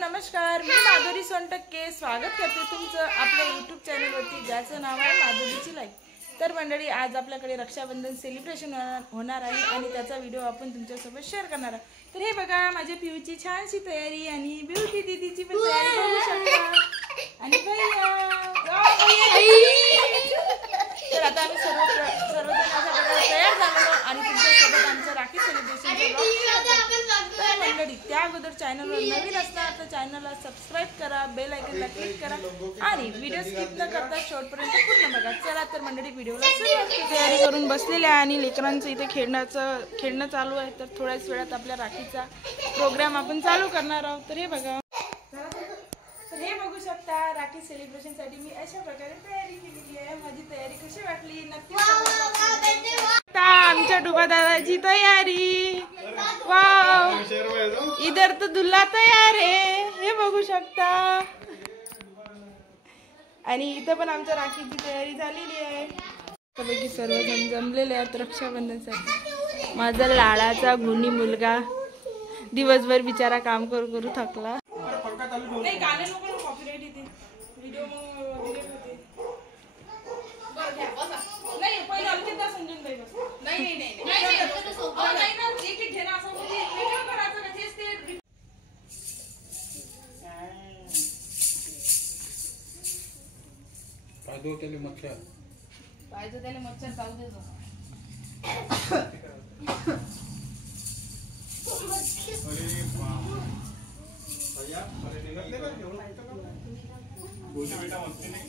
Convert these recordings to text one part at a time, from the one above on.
नमस्कार, मी माधुरी सोनटक्के स्वागत करते तुमचं आपल्या यूट्यूब चॅनलवरती ज्याचं नाव आहे माधुरीची लाईफ। तर मंडळी, आज आपल्याकडे रक्षाबंधन सेलिब्रेशन होणार आहे आणि त्याचा व्हिडिओ आपण तुमच्यासोबत शेअर करणार आहोत। तर हे बघा, माझ्या पिऊची छानशी तयारी आणि ब्युटी दीदीची पण तयारी करू शकता। आणि तर आता आम्ही सर्वजण तयार झालो आणि तुमच्यासोबत आमचं राखी सेलिब्रेशन मंडळी। त्या अगोदर चॅनलवर नवीन असणार तर चॅनलला सबस्क्राईब करा, बेल आयकॉनला क्लिक करा आणि व्हिडिओ स्किप न करता शेवटपर्यंत पूर्ण बघा। चला तर मंडळी, व्हिडिओला सुरुवात करू। तयारी करून बसलेल्या आणि लेकरांचं इथे खेळणं चालू आहे। तर थोड्याच वेळात आपल्या राखीचा प्रोग्राम आपण चालू करणार आहोत। तर हे बघा, तर हे बघू शकता, राखी सेलिब्रेशन साठी मी अशा प्रकारे तयारी केलेली आहे। माझी तयारी कशी वाटली नक्की सांगा। आमच्या डुबा दादाची तयारी, वाव, इधर तो दुल्हा तयार आहे, हे बघू शकता। आणि इथं पण आमच्या राखीची तयारी झालेली आहे। त्यापैकी सर्वजण जमलेले आहेत रक्षाबंधनसाठी। माझा लाडाचा गुणी मुलगा दिवसभर बिचारा काम करू थकला। नाही, गाणे नको ना, कॉपीराइट येते, व्हिडिओ डिलीट होते। नाही, पहिलं अंकिता समजून जाईल। नाही ना, एक घे ना, असं म्हणजे वेगळं करायचं का, तेच ते पायदो त्याले मच्छर चालू दे। बेटा मस्ती नाही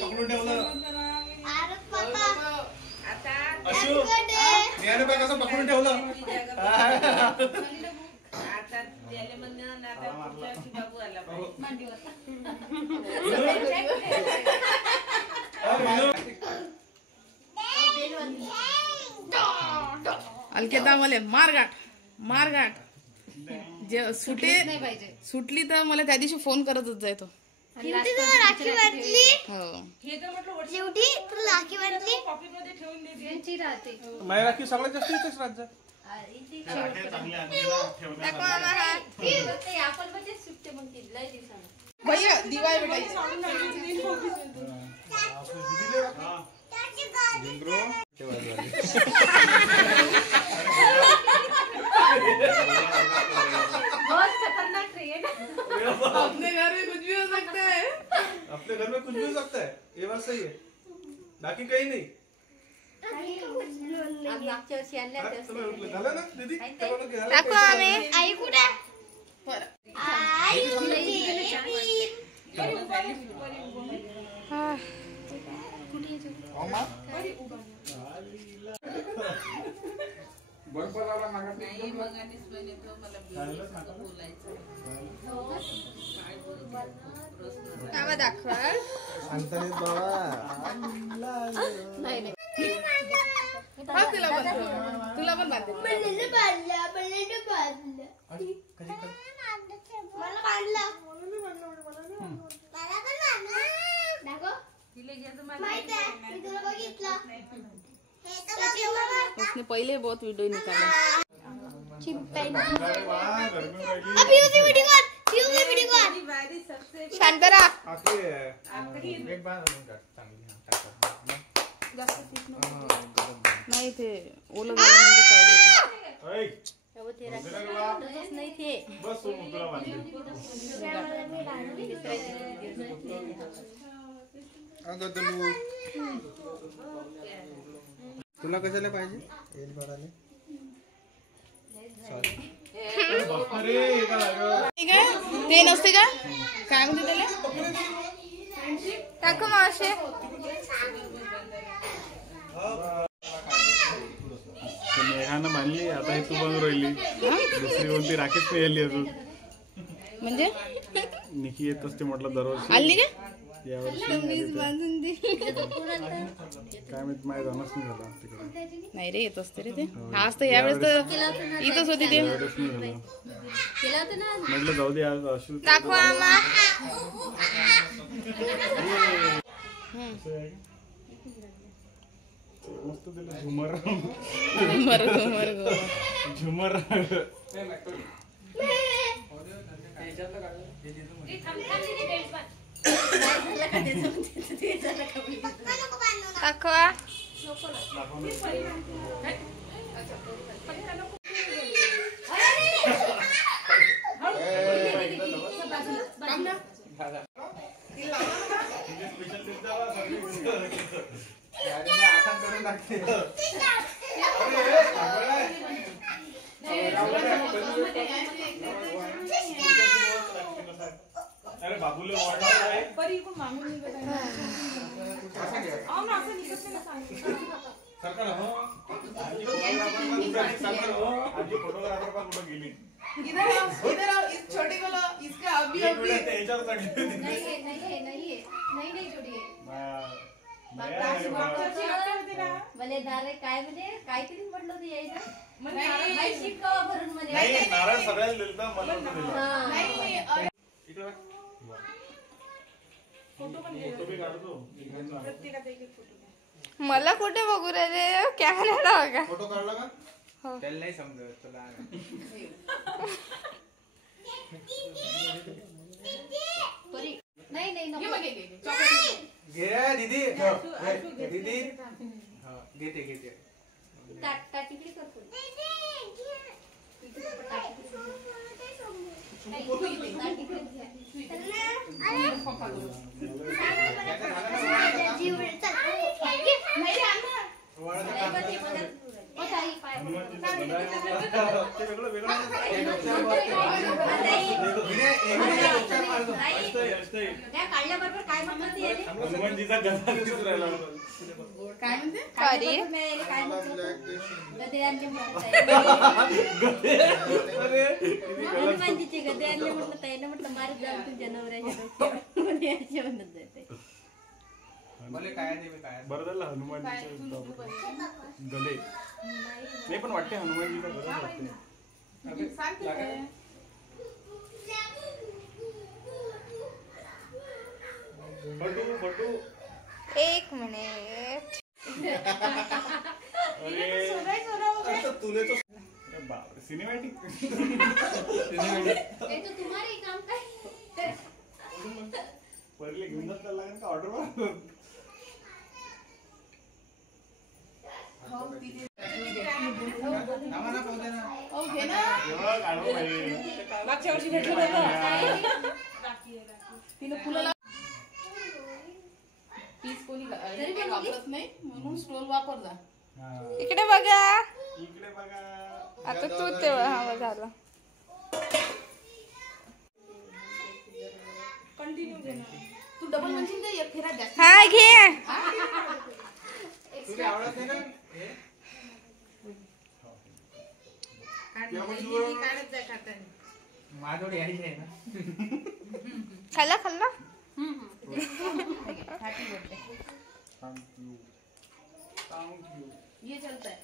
पकडून ठेवलं कसं पकडून ठेवलं आता त्याला म्हणणं आता पुढच्या वर्षी बाबू आला पाहिजे। अलकेता मला मारगाट जे सुटली तर मला त्या दिवशी फोन करतच जाय तो। राखी बांधली, शेवटी राखी बांधली, माझी राखी सगळ्यात जास्त इथेच राज्य भैया दिवाळी अपने घर में कुछ भी हो सकता है, अपने घर में कुछ भी हो सकता है, ये बात सही है, बाकी कहीं नहीं। आई कुठे दाखवा तुला पण उसने पहले बहुत वीडियो निकाला। शांतरा नहीं थे ओला नहीं थे। तुला कशाला पाहिजे? ठीक आहे ते नसते का काय म्हणते त्याला टाक मावशे नेहानं बांधली आता हे तू बांधून राहिली दुसरी कोणती राखीच नाही आली अजून म्हणजे निकी येत असते म्हटलं दरवर्षी आली का यावर्षी काय माहित माहित जाणच नाही झाला तिकडे नाही रे येत असते रे ते आज तर यावेळेस तर इथंच होती ते म्हटलं जाऊ दे आज अशी दाखवा मस्त दिलं झुमर झुमर दाखवा अरे बाबूले फोटोग्राफर पण कुठं गेली छोटी बोलो इसका अभी भले दारे काय म्हणजे काहीतरी म्हटलं होतं यायचं नारळ सगळ्याच दिलता मला मला कुठे बघू रे कॅमेरा बघा फोटो काढला का त्याला नाही समजत तुला नाही नाही घे दीदी दीदी घेते घेते टाटीकडे करतो काढल्याबरोबर काय म्हणतात हनुमानजीचा गदा दिसून राहिला काय म्हणते काय गदे आणले हनुमानजीचे गदे आणले म्हटलं ताईने म्हटलं मारत जाऊ तुमच्या नवऱ्याच्या म्हणत जाते बरं झालं हनुमानजीचे गदे नाही पण वाटते हनुमानजीचा गदा वाटते बटू एक मिनिट तुले तो बापरे सिनेमॅटिक तुम्हाला काम काय पहिले घेऊन जायला लागेल का ऑर्डर मागच्या वर्षी भेटलं तिने फुलं पीस कोणी वापरत नाही म्हणून स्टोल वापरला इकडे बघा इकडे बघा आता तू तेव्हा हा झालं कंटिन्यू घे तू डबल म्हणशील का एक फेरा जास्त हा घे तुला आवडत नाही ना माझ्याकडे यायची आहे ना खाल्ला खाल्ला ये चलता है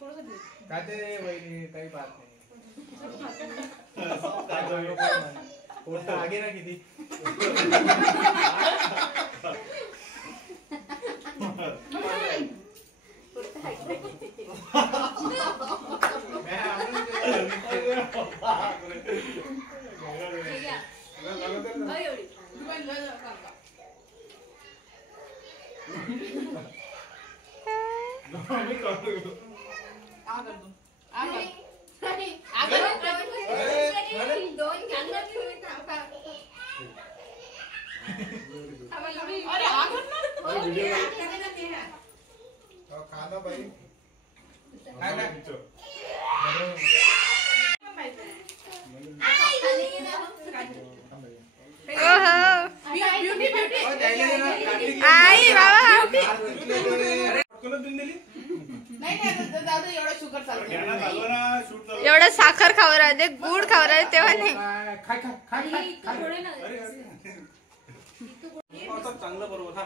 थोड़ा सा खाते वही काही बात नाही आगे ना किती खाना भाई आई बाबा एवढं साखर खावं राहते गुड खावं राहते तेव्हा नाही चांगलं बरोबर हा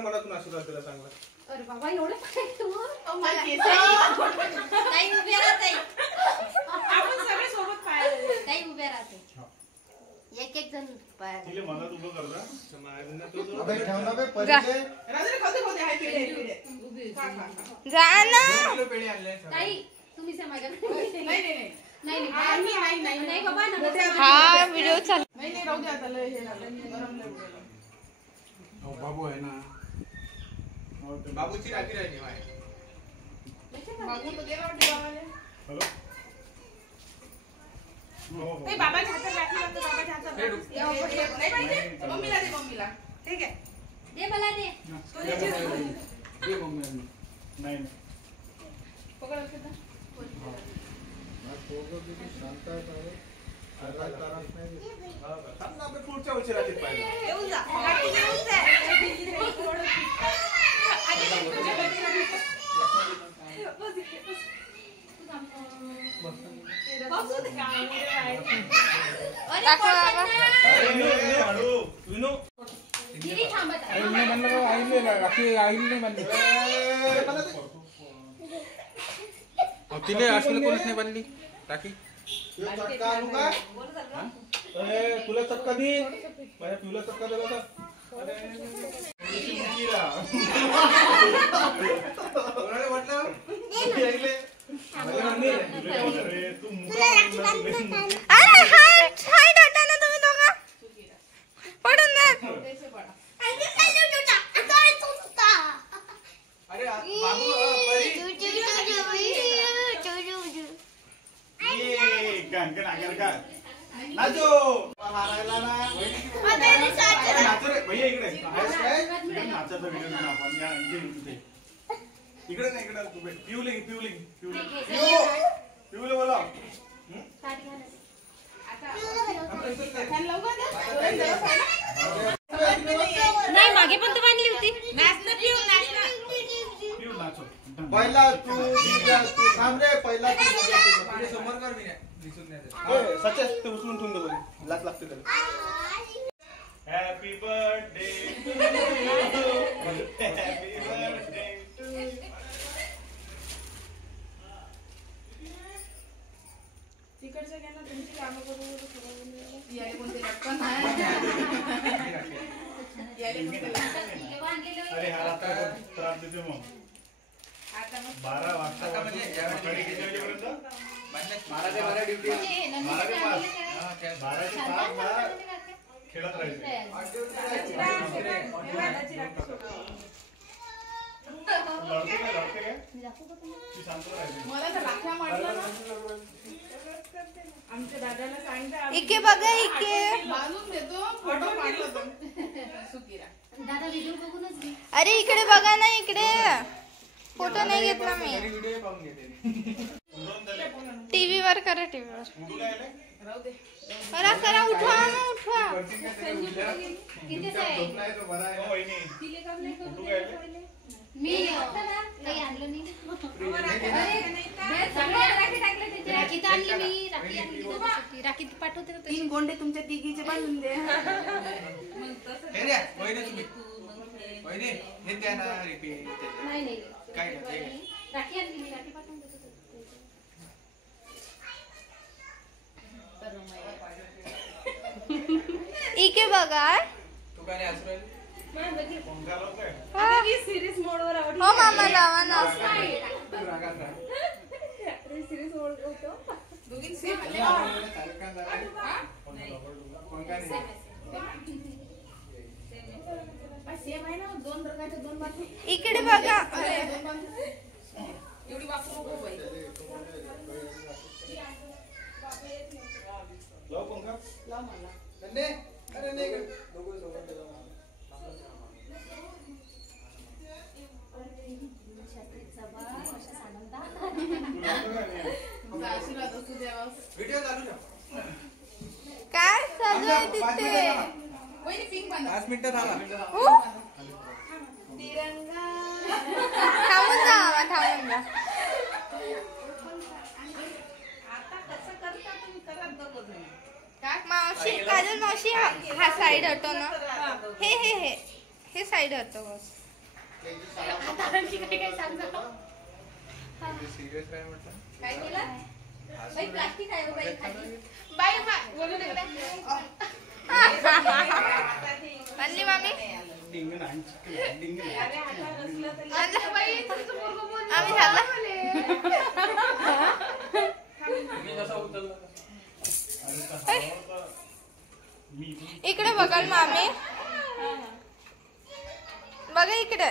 मनातून आशीर्वाद दिला चांगला. अरे बाबा एवढं काय तू ताई उभ्या राहते आपण सगळे सोबत पाहायला काही उभे राहते एक एक जण पाया तिला मनात उभं करता जा ना ताई तुम्ही माझ्या नाही बाबा हा व्हिडिओ चालू बाबू आहे ना बाबूची राखी राहिली हॅलो हो हो बाबाच्या हातात राखी बांधतो बाबाच्या हातात नाही पाहिजे मम्मीला दे मम्मीला ठीक आहे दे मला दे नाही पकड असते तर पुढच्या वर्षी राखीत पाहिजे येऊन जा राखी घेऊन जा तिने अश्विन कोणीच नाही बांधली टाकी तुला चक्का दे माझ्या तुला चक्का दिला अरे हाय हाय डाटा ना तुम्ही दोघं पडून जा अरे बाबू नाचो हारायला ना नाचो रे भैया इकडे नाचाचा व्हिडिओ घेऊन आपण या इकडे नाही इकडे पिवले बोला नाही मागे पण तू बांधली होती पहिला तू थांब रे पहिला समोर कर मी दिसून नाही सच्चा ते उचलून ठेवून दे लाच लागते त्याला happy birthday to you happy birthday to तिकडच्या घ्यायला तुमची कामं करू अरे हा रात्र त्रास देते मग 12 वाजता म्हणजे सकाळी किती वाजेपर्यंत 12 ते 12 ड्युटी 12 ते 5 खेळत राहायचे लढते काय ती शांत राहायची मला तर राख्या म्हटलं ना आमच्या दादाला सांगितलं इके बघा इके बांधून देतो फोटो पाठवतो सुकीरा दादा व्हिडिओ बघूनच घे अरे इकडे बघा ना इकडे फोटो नाही घेतला मी टीव्ही वर करा टीव्हीवर करा करा उठवा ना उठवा मी काही आणलं नाही राखी तर आणली मी राखी आणली राखी पाठवते ना 3 गोंडे तुमच्या तिघीचे बांधून दे नाही राखी आणली मी राखी पाठवून देतो इके बघा तू काय असं सिरीज मोडवर आवडली हो मामा लावा ना सिरीज मोड होतो दोघी सेम सेम आहे ना 2 प्रकारचे 2 बाजू इकडे बघा एवढी वापरू नको बाई लाव पंखा लाव मला नंदे अरे नाही दोघं सोबत जाऊ आशीर्वाद असू द्यावा व्हिडिओ 5 मिनिटं झाला. थांबून जा मावशी, काजल मावशी हा साइड हटो ना. हे साइड हटो बस. काय केलं बाई? प्लास्टिक आहे बाई खाली. आणली मामी. आम्ही झाला. इकडे बघाल मामी, बघा इकडे.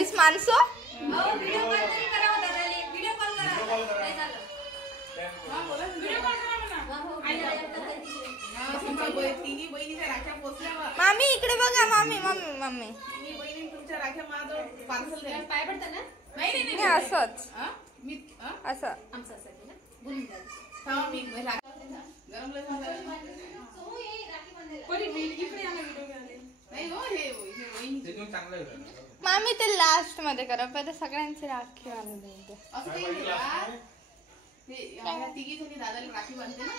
इस माणसो व्हिडिओ कॉल तरी करा होता त्याला. व्हिडिओ कॉल करा. नाही झालं. मामी इकडे बघा. मामी पाय पडतं ना. नाही असंच असं. आमचं असं केलं. बोलून द्या. मामी ते लास्ट मध्ये करा. पहिले सगळ्यांची राखी आणून द्या. दादाला राखी बांधते ना.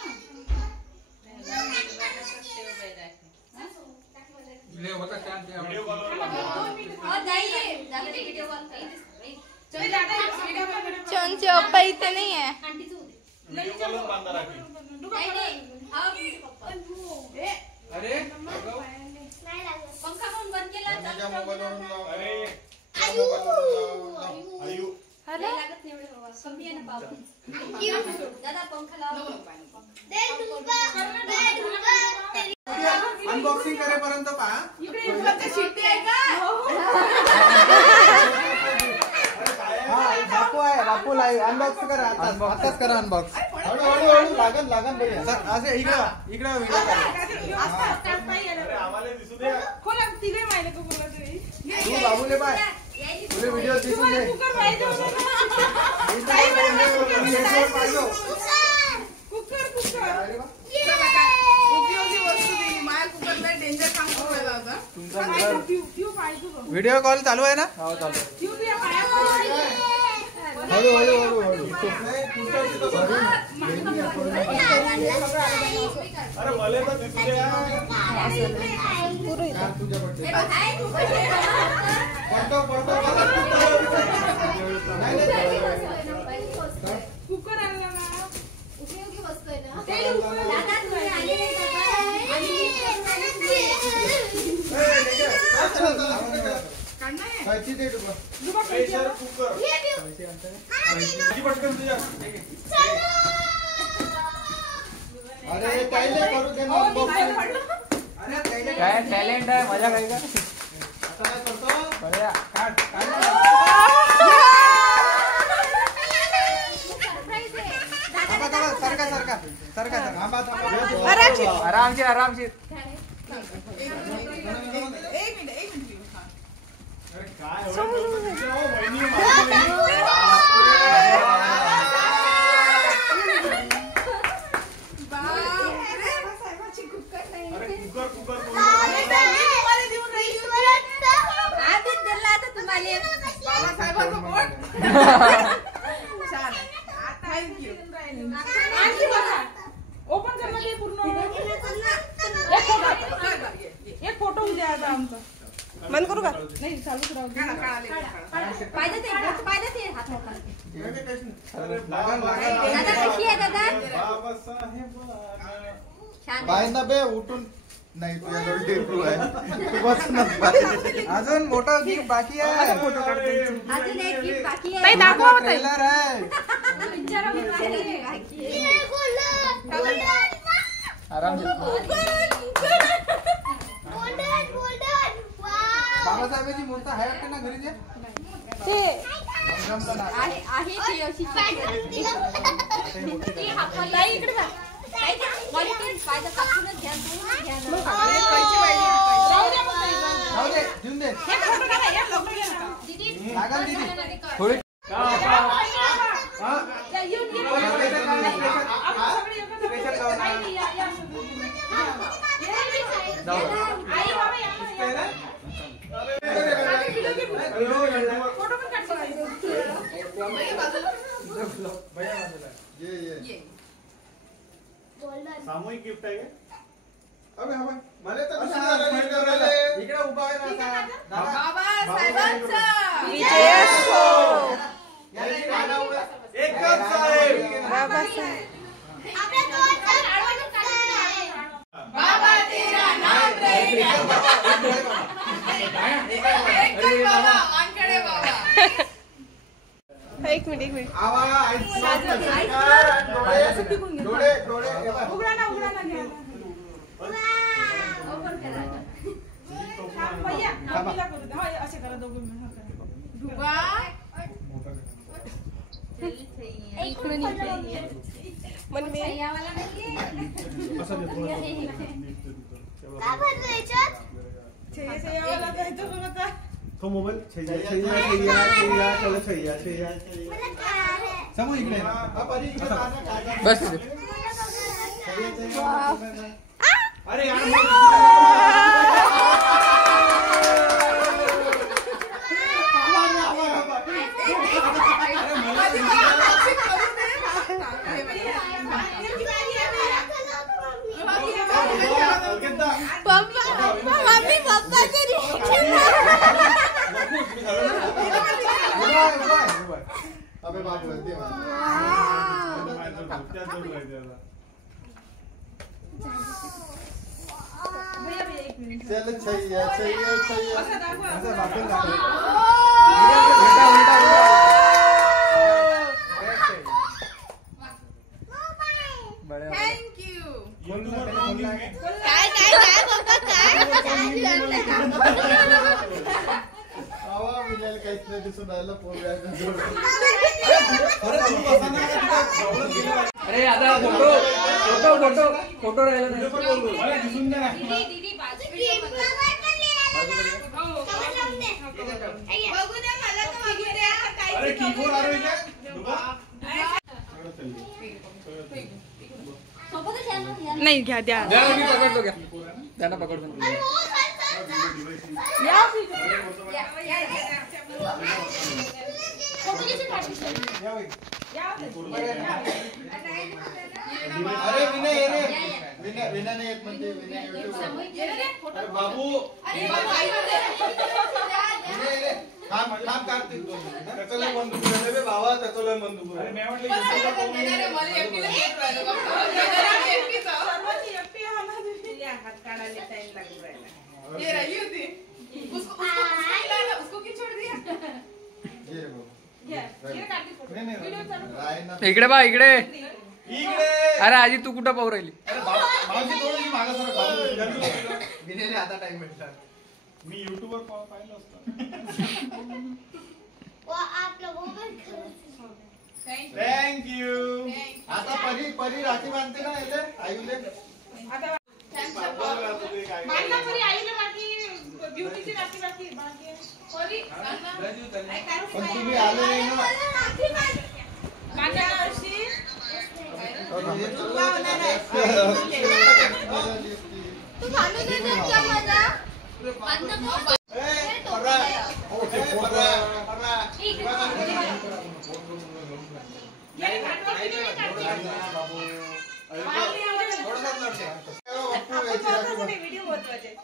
व्हिडिओ कॉलवर व्हिडिओ कॉल चोनचे पप्पा इथे नाही आहे. आंटीचं होते. व्हिडिओ कॉलवर बांधा राखी. अरे पंखा कोण बंद केला? अरे आयु हॅलो लागत नाही एवढं बाबा. कमी आहे ना पाव. दादा पंखा लावा. अनबॉक्सिंग करेपर्यंत पहा. बापू आहे, बापूला अनबॉक्स करा. आताच करा अनबॉक्स. हळूहळू लागन बघा. असे इकडे व्हिडिओ करा. अरे आम्हाला दिसू दे. तू बाबूले पाय. तुले व्हिडिओ दिसून दे. व्हिडिओ कॉल चालू आहे ना? हो चालू. हळू. अरे मला तर दिसू दे. कुकर आणला ना. उपयोगी वस्तू आहे ना. प्रेशर कुकर पटकन तुझ्या. अरे पहिले करू दे ना. काय टॅलेंट आहे. मजा काय का? आता काय करतो? काढ. सरका. आरामशीर. अरे काय कुकर आधीच दिला आता तुम्हाला. ओपन कर मध्ये पूर्ण. एक फोटो उद्या आता आमचा. बंद करू का? नाही चालूच राहू दे. पाहिजे ते हात मोठा. दादा कशी आहे दादा? छान बाय ना बे उठून. नाही तुझ्याजवळ टेपू आहे. तू बस ना पाहिजे. अजून मोठा गिफ्ट बाकी आहे. फोटो काढते. अजून एक गिफ्ट बाकी आहे. ताई दाखवा ताई. ट्रेलर आहे. विचारा मी बाकी आहे. आराम. बाबासाहेबांची मूर्ती आहे वाटते ना घरी. आहे ती अशी ताई इकडे जा. ताई क्वालिटी पाहिजे कापूनच घ्या. राहू दे. घेऊन दे. दीदी लागल दीदी. थोडी येऊन स्पेशल फोटो पण काढतो सामूहिक गिफ्ट आहे अबे हा मला तर इकडे उभा आहे ना बाबा साहेबांचा एकच साहेब बाबा तेरा नाम रहेगा एकदम बाबा वानकडे बाबा एक मिनिट आवाज डोळे उघडा ना घ्या भैया नवमीला करू द्या. होय, असे करा दोघे मिळून. हा करा. धुवा यावाला जायचं बघ आता. तो मोबाईल छैया समोर इकडे बस अरे यार अबे बाप रे भैया एक मिनिट. चल छैया असं दाखवा. थँक्यू काय बाबा काय काहीच नाही दिसून राहिलं अरे आता फोटो राहिला नाही. दिसून नाही बघू द्या मला तर बघू द्या काय अरे कीबोर्ड आ रही है नाही घ्या द्या द्या मी पकडतो घ्या त्यांना पकडतो. अरे विनय ये रे विनय नाही येत म्हणजे विनय अरे बाबू काम कार्तिक त्याचं लय बंदूक आहे बे बाबा त्याचं लय बंदूक आहे अरे मी म्हटलं मला एकटीला घेत राहिलो बाबा एकटीचा सर्वांची एकटी आहे ना तुम्ही. या, हात काढायला टाइम लागू राहिला. ये रही होती उसको क्यों छोड़ दिया ये रे बाबा घ्या. घे काढते फोटो. नाही व्हिडिओ चालू कर. राय ना इकडे बा इकडे. इकडे अरे आजी तू कुठं पाहू राहिली. अरे भाऊजी थोडी मागे सर विनयने आता टाइम भेटला मी YouTube वर पाहिलं असतं थँक यू आता परी राखी बांधते ना याले आईले आता बांधला परी आईला बाकी ब्युटीची राखी बाकी आहे. परी सांग ना पण तुम्ही आले नाही ना माझ्या वर्षी तू घालून देते का मला व्हिडिओ महत्वाचे.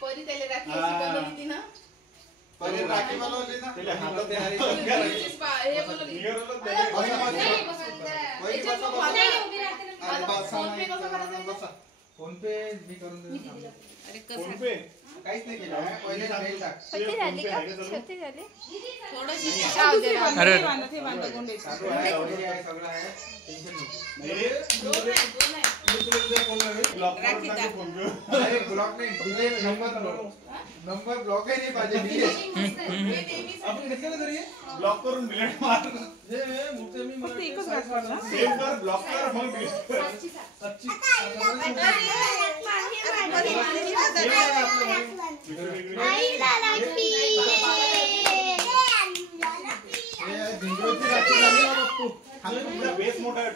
परी त्याला राखी अशी बनवली ती ना परी राखी बनवली ना हे बनवली फोन पे मी करून देतो अरे फोन पे काहीच नाही केलं पहिले मेल टाक छोटी झाली का छोटी झाली थोडीशी अरे बांधत हे बांधत गोंडे. सगळं आहे सगळं आहे टेन्शन नाही ब्लॉक नाही नंबर ब्लॉक आहे नाही पाहिजे आपण घेतलं तरी ब्लॉक करून डिलीट मार फक्त एकच घातला ना. सेव्ह कर ब्लॉक कर मग बेस मोठा आहे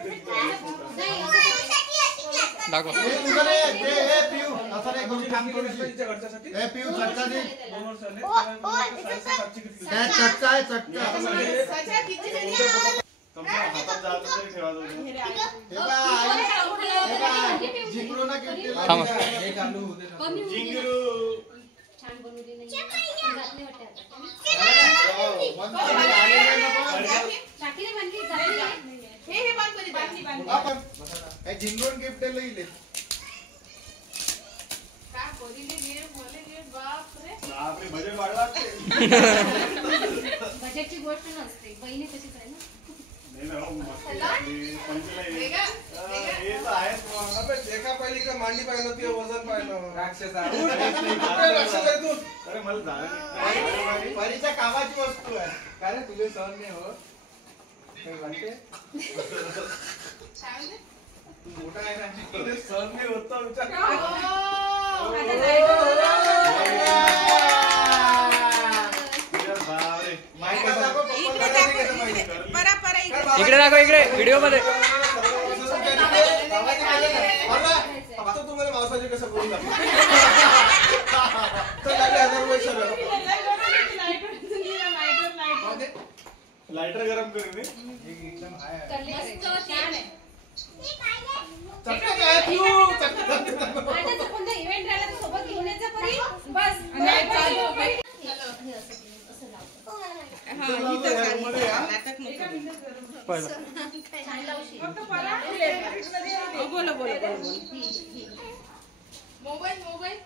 दाखव. हे तुझं रे, हे पिऊ असं नाही करून थांब थोडीशी. हे पिऊ चटका दे. काय चटका आहे चटका. तुमच्या हातात जायचं तरी ठेवा जाऊ. हे बा आई, हे बा जिंगरू ना किती थांब. जिंगरू छान बनवली नाही जात नाही वाटत टाकीने बनली जात नाही. हे बांध बांधली आपण हे जिंगरून गिफ्ट लिहिले. का कोरीले घे मोले घे बाप रे. आपली बजेट वाढला ते. बजेटची गोष्ट नसते. बहिणी तशीच आहे ना. नाही ना, मस्त आहे. पंचलाई. वेगा हे तर आहेच मग. एका पहिली का मांडी पाहिलं ते वजन पाहिलं राक्षस अरे मला झालं नाही. परीच्या कामाची वस्तू आहे. काय रे तुझे सहन नाही हो काही वाटते तू मोठा आहे ना तुझे सहन नाही होत तो विचार बापरे. माहिती आहे दाखव पप्पाला. परा परा इकडे दाखव, इकडे व्हिडिओ मध्ये. आता तुम्हाला मावसाचे कसं करून दाखव तर लागले 1000 रुपये सगळं लायटर गरम करून दे. एकदम हाय मस्त छान आहे. चटका काय तू चटका आता जर कोणता इव्हेंट राहिला तर सोबत घेऊन यायचा परी. बस असं लावतो. पहिलं. छान लावशील. बोला बोला मोबाईल मोबाईल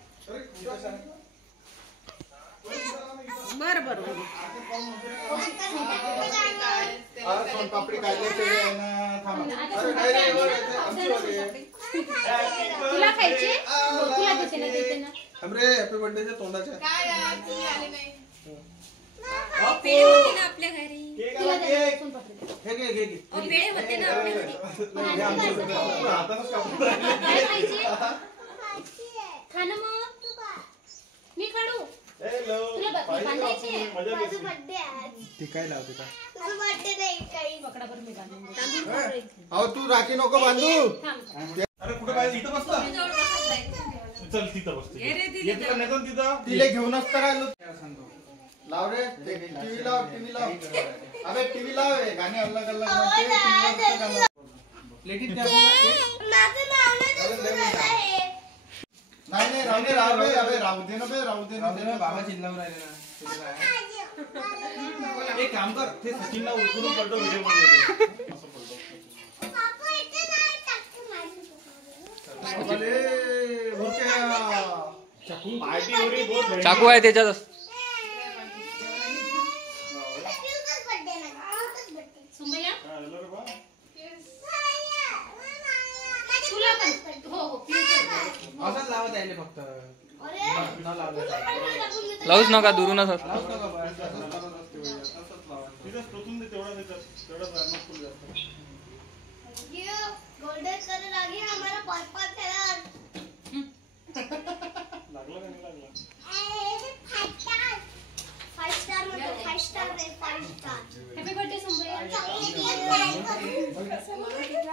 बर बर सोन पापडी काढले ते आहे ना. थांबा. अरे काय रे एवढं आमची वाली तुला खायची? तुला देते ना देते ना. हमरे हॅपी बर्थडेच्या तोंडाच्या काय यार तुम्ही आले नाही. पेढे होते ना आपल्या घरी. केक तुला आला, द्या, केक. सोनपापडी द्या. हे घे घे घे पेढे होते ना आपल्या घरी. हे आमचं होतं. हातानंच कापून. काय खायची? खा ना मग. मी काढू. हॅलो. तुला बांधायची आहे? मजा घेतली. ती काय लावते का पकडाभर मी बांधून देते. अहो तू राखी नको बांधू. थांब. अरे कुठं पाहिजे इथं बसला. मी जवळ बसत नाही. चल तिथं बसते. ये तिला नेतो ना तिथं. तिले घेऊनच तर राहिलो. सांगतो लाव रे टीव्ही लाव टीव्ही लाव. अबे टीव्ही लाव. हे गाणे अलग अलग म्हणते. TV वर गाणं. प्लेटीत काय नाही नाही राहू दे राहू दे. अबे राहू दे ना बे राहू दे ना. बाबा चिल्लावर राहिले ना एक काम कर, ते सचिनला उचलून पलटो व्हिडिओ मध्ये येते. असं पलटो. अरे भुरक्या पार्टी हो रही बहुत बड़ी. चाकू आहे त्याच्यातच. सुंबया काय झालं रे बा? तुला पण. हो हो प्लीज. असंच लावत आहे फक्त न लावलं लावूच नका, दुरूनच असं. लावूच नका बा. असंच करत असते बाई. असंच लावा तिथंच टोचून दे तेवढा त्याच्यात. तेवढाच राहणार फुल जास्त. गोल्डन कलर आगे हमारा पर्पल कलर लागला का नाही लागला? 5 स्टार मतलब 5 स्टार रे 5 स्टार हॅपी बर्थडे सुंबया.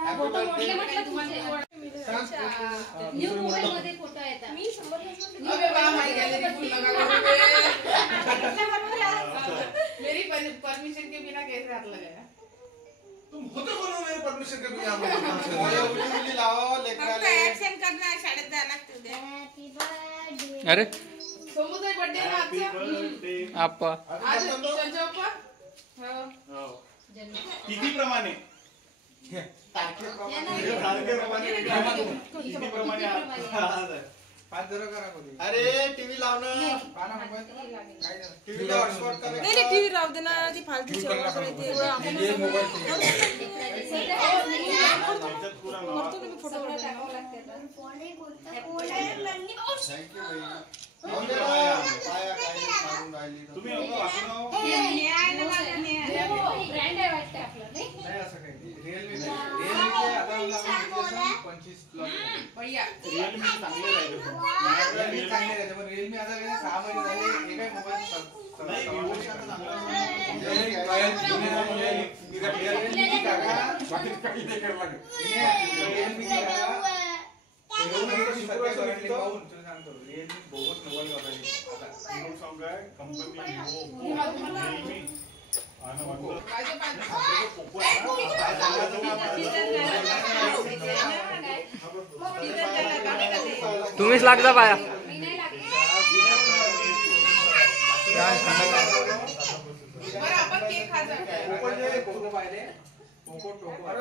Happy मोठले birthday. म्हटलं तुमचे. न्यू मोबाईल मध्ये फोटो येतात. अबे बा माई गैलरी फुल लगा मेरी परमिशन के बिना कैसे हाथ लगाया. तुम होते बोलो मेरे परमिशन के बिना अरे उली उली लावा फक्त लेकराले. ऍक्शन करणार शाळेत जायला लागते उद्या. हैप्पी बर्थडे अरे सोमूचा बर्थडे ना Happy आजचा. birthday. आप्पा. आज संजय पप्पा. हो. हो. तिथीप्रमाणे. तारखेप्रमाणे. तिथीप्रमाणे आज आहे. 5 जरा करा कोणी अरे टीव्ही लाव ना. पाना मोबाईल काय झालं टीव्हीला हॉटस्पॉट नाही कनेक्ट. नाही टीव्ही राहू दे ना ती फालतू हे सेवा करायची. मोबाईल त्याच्यात पुरा नाव. फोटो काढा. फोने बोलता फोने मन्नी थँक्यू बाई. जाऊ दे ना. पाया काय मारून राहिली तर. तुम्ही अगं वाचून ब्रँड आहे वाटतं आपलं नाही. नाही असं काही रिअलमी आता 25 प्लस भैया रिअलमी चांगले राहिले पण. रिअलमी चांगले राहते पण रिअलमी आता काय 6 महिने झाले हे काय मोबाईल नाही, Vivo चे आता चांगले आहेत. रिअलमी तुम्हीच लागता पाया.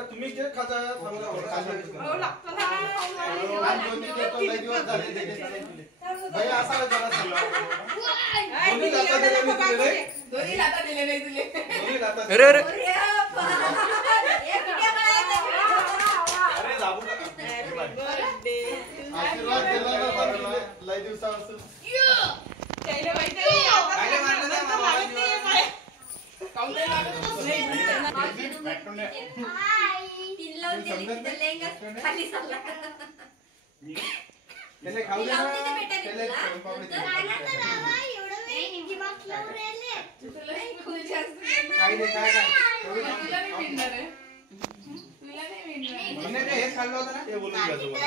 तुम्ही केक खाता अरे अरे लय दिवसापासून खाली चालला त्याला खाऊ दे ना. त्याला काही नाही काय काय हेच खाल्लं होतं ना. ते बोलून घ्यायचं मला.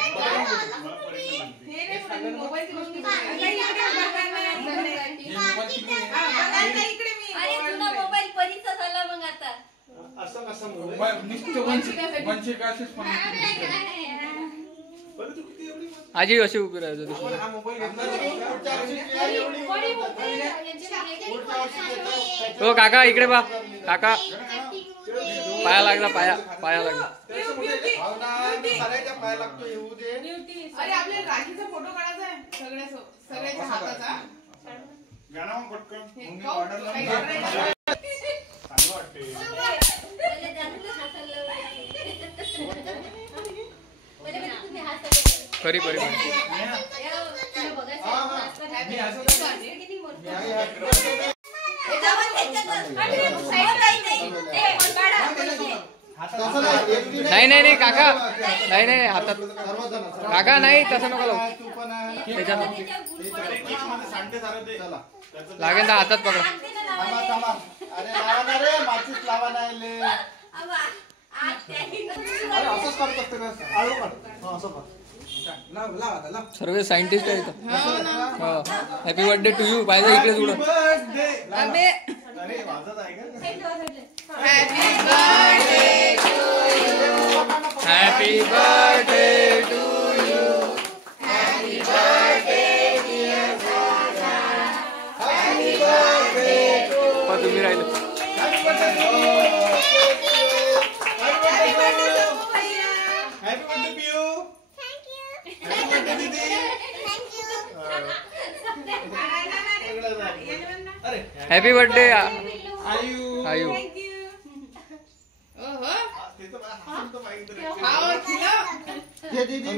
अरे तुला मोबाईल परीचा झाला मग आता. असं कसं मोबाईल आजी अशी उभी राहायचं. हा मोबाईल घेतला हो काका इकडे बा. काका पाया लागला. पाया लागला. सगळ्याच्या पाया लागतो येऊ दे. अरे आपल्या राखीचा फोटो काढायचा आहे सगळ्याच्या हाताचा. गाणं मग पटकन ऑर्डर चांगलं वाटते. खरी खरी नाही नाही नाही काका नाही नाही हातात काका नाही तसं नको लावू. त्याच्यात सांगते सारं ते लागेल ना हातात पकडा. अरे लावा ना रे माचीस लावा नाही असंच करत असते का आळू काढ असं कर लाव लाव आता लाव. सर्व सायंटिस्ट आहेत. Happy birthday to you. पाहिजे इकडे जुळून. अरे वाजत आहे का हॅपी बर्थडे टू यू. तुम्ही राहिले. Happy birthday Piyu. Happy birthday दीदी. अरे हॅपी बर्थडे आयू आयू. ते तर हसून तर पाहिजे. खाओ खिलो. हे दीदी